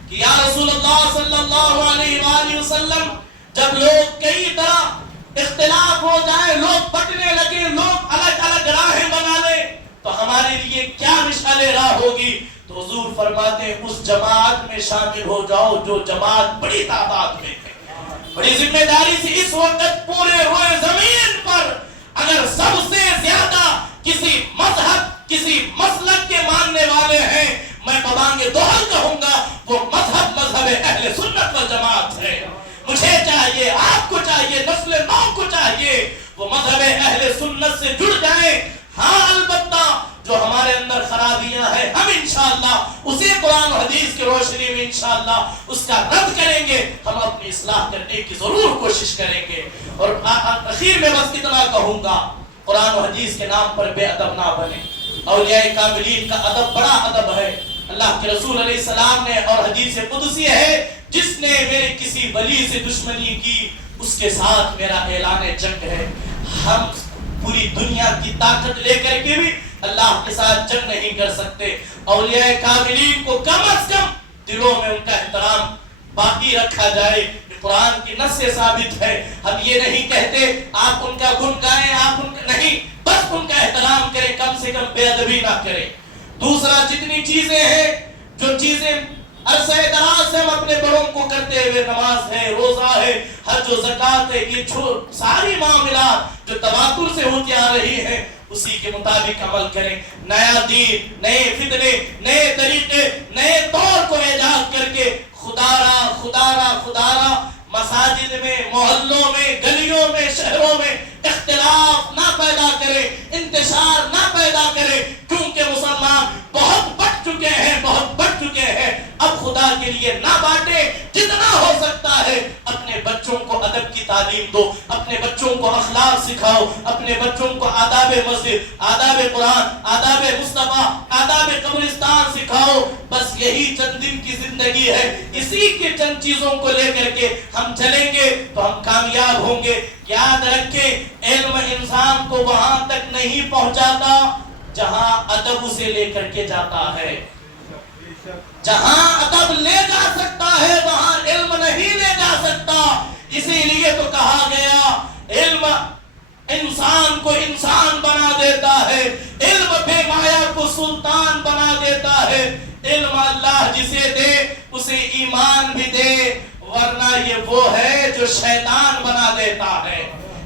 کہ یا رسول اللہ صلی اللہ علیہ وآلہ وسلم، جب لوگ کئی طرح اختلاف ہو جائے، لوگ بٹنے لگے، لوگ الگ الگ راہیں بنا لیں تو ہمارے لیے کیا مشعل راہ ہوگی؟ تو حضور فرماتے ہیں اس جماعت میں شامل ہو جاؤ جو جماعت بڑی تعداد میں ہے. بڑی ذمہ داری سے اس وقت پورے روئے زمین پر اگر سب سے زیادہ کسی مذہب، کسی مسلک کے ماننے والے ہیں، میں ببانگ دوہل کہوں گا وہ مذہب اہل سنت والجماعت ہے. مجھے چاہیے، آپ کو چاہیے، نسل نو کو چاہیے وہ مذہب اہل سنت سے جڑ جائیں. ہاں البتہ جو ہمارے اندر خرابیاں ہیں ہم انشاءاللہ اسے قرآن و حدیث کی روشنی میں انشاءاللہ اس کا رد کریں گے، ہم اپنی اصلاح کرنے کی ضرور کوشش کریں گے۔ اور اخیر میں بس اتنا کہوں گا، قرآن و حدیث کے نام پر بے ادب نہ بنے۔ اولیاء کاملین کا ادب بڑا ادب ہے۔ اللہ کے رسول علیہ السلام نے اور حدیث قدسی ہے، جس نے میرے کسی ولی سے دشمنی کی اس کے ساتھ میرا اعلان جنگ ہے۔ ہم پوری دنیا کی طاقت لے کر کے بھی اللہ کے ساتھ جنگ نہیں کر سکتے۔ اولیاء کاملین کو کم از کم دلوں میں ان کا احترام باقی رکھا جائے۔ قرآن کی نص سے ثابت ہے۔ ہم یہ نہیں کہتے آپ ان کا گن گائیں، آپ ان کا نہیں، بس ان کا احترام کریں، کم سے کم بے ادبی نہ کریں۔ دوسرا، جتنی چیزیں ہیں، جو چیزیں عرصہ دراز سے ہم اپنے بڑوں کو کرتے ہوئے، نماز ہے، روزہ ہے، حج و زکوٰۃ ہے، یہ ساری معاملات جو تواتر سے ہوتی آ رہی ہیں اسی کے مطابق عمل کریں۔ نیا دین، نئے فتنے، نئے طریقے، نئے طور کو ایجاد کر کے خدارا مساجد میں، محلوں میں، گلیوں میں، شہروں میں اختلاف نہ پیدا کرے، انتشار نہ پیدا کرے، کیونکہ مسلمان بہت بٹ چکے ہیں، اب خدا کے لیے نہ بانٹے، جتنا ہو سکتا ہے اپنے بچوں کو ادب کی تعلیم دو، اپنے بچوں کو اخلاق سکھاؤ، اپنے بچوں کو آداب مسجد، آداب قرآن، آداب مصطفیٰ، آداب قبرستان سکھاؤ۔ بس یہی چند دن کی زندگی ہے، اسی کے چند چیزوں کو لے کر کے ہم چلیں گے تو ہم کامیاب ہوں گے۔ یاد رکھیں، علم انسان کو وہاں تک نہیں پہنچاتا جہاں ادب اسے لے کر کے جاتا ہے۔ جہاں ادب لے جا سکتا ہے وہاں علم نہیں لے جا سکتا۔ اسی لیے تو کہا گیا علم انسان کو انسان بنا دیتا ہے، علم بے مایا کو سلطان بنا دیتا ہے۔ علم اللہ جسے دے اسے ایمان بھی دے، ورنہ یہ وہ ہے جو شیطان بنا دیتا ہے۔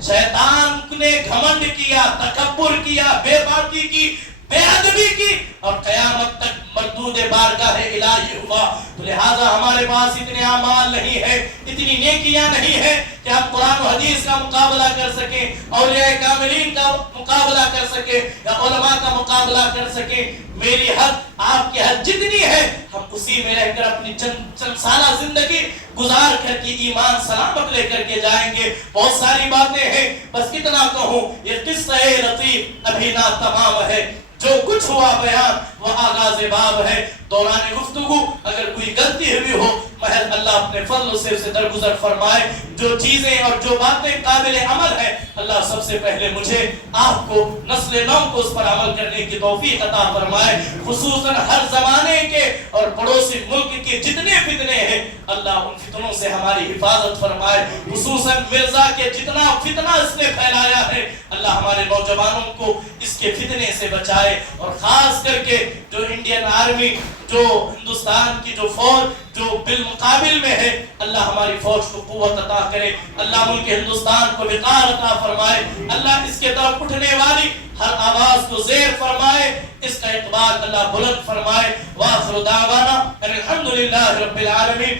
شیطان نے گھمنڈ کیا، تکبر کیا، بے باکی کی، بے ادبی کی، اور قیامت تک مردود بارگاہ الہی ہوا۔ تو لہذا ہمارے پاس اتنے اعمال نہیں ہے، اتنی نیکیاں نہیں ہے کہ ہم قرآن و حدیث کا مقابلہ کر سکیں، اولیاء کاملین کا مقابلہ کر سکیں، یا علماء کا مقابلہ کر سکیں۔ میری حد، آپ کی حد جتنی ہے، ہم اسی میں رہ کر اپنی چند سالہ زندگی گزار کر کے ایمان سلامت لے کر کے جائیں گے۔ بہت ساری باتیں ہیں، بس کتنا کہوں، یہ قصہ لطیف ابھی نہ تمام ہے۔ جو کچھ ہوا بیان وہ آغاز باب ہے۔ دوران گفتگو اگر کوئی غلطی ہوئی ہو، محض اللہ اپنے فضل سے اسے درگزر فرمائے۔ جو چیزیں اور جو باتیں قابل عمل ہیں، اللہ سب سے پہلے مجھے، آپ کو، نسل نو کو اس پر عمل کرنے کی توفیق عطا فرمائے۔ خصوصاً ہر زمانے کے اور پڑوسی ملک کے جتنے فتنے ہیں، اللہ ان فتنوں سے ہماری حفاظت فرمائے۔ خصوصاً مرزا کے جتنا فتنہ اس نے پھیلایا ہے، اللہ ہمارے نوجوانوں کو اس کے فتنے سے بچائے، اور خاص کر کے جو انڈین آرمی، جو ہندوستان کی جو فوج جو بالمقابل میں ہے، اللہ ہماری فوج کو قوت عطا کرے، اللہ ملک ہندوستان کو وقار عطا فرمائے، اللہ اس کے طرف اٹھنے والی ہر آواز کو زیر فرمائے، اس کا اقبال اللہ بلند فرمائے۔ وآخر دعوانا الحمدللہ رب العالمین۔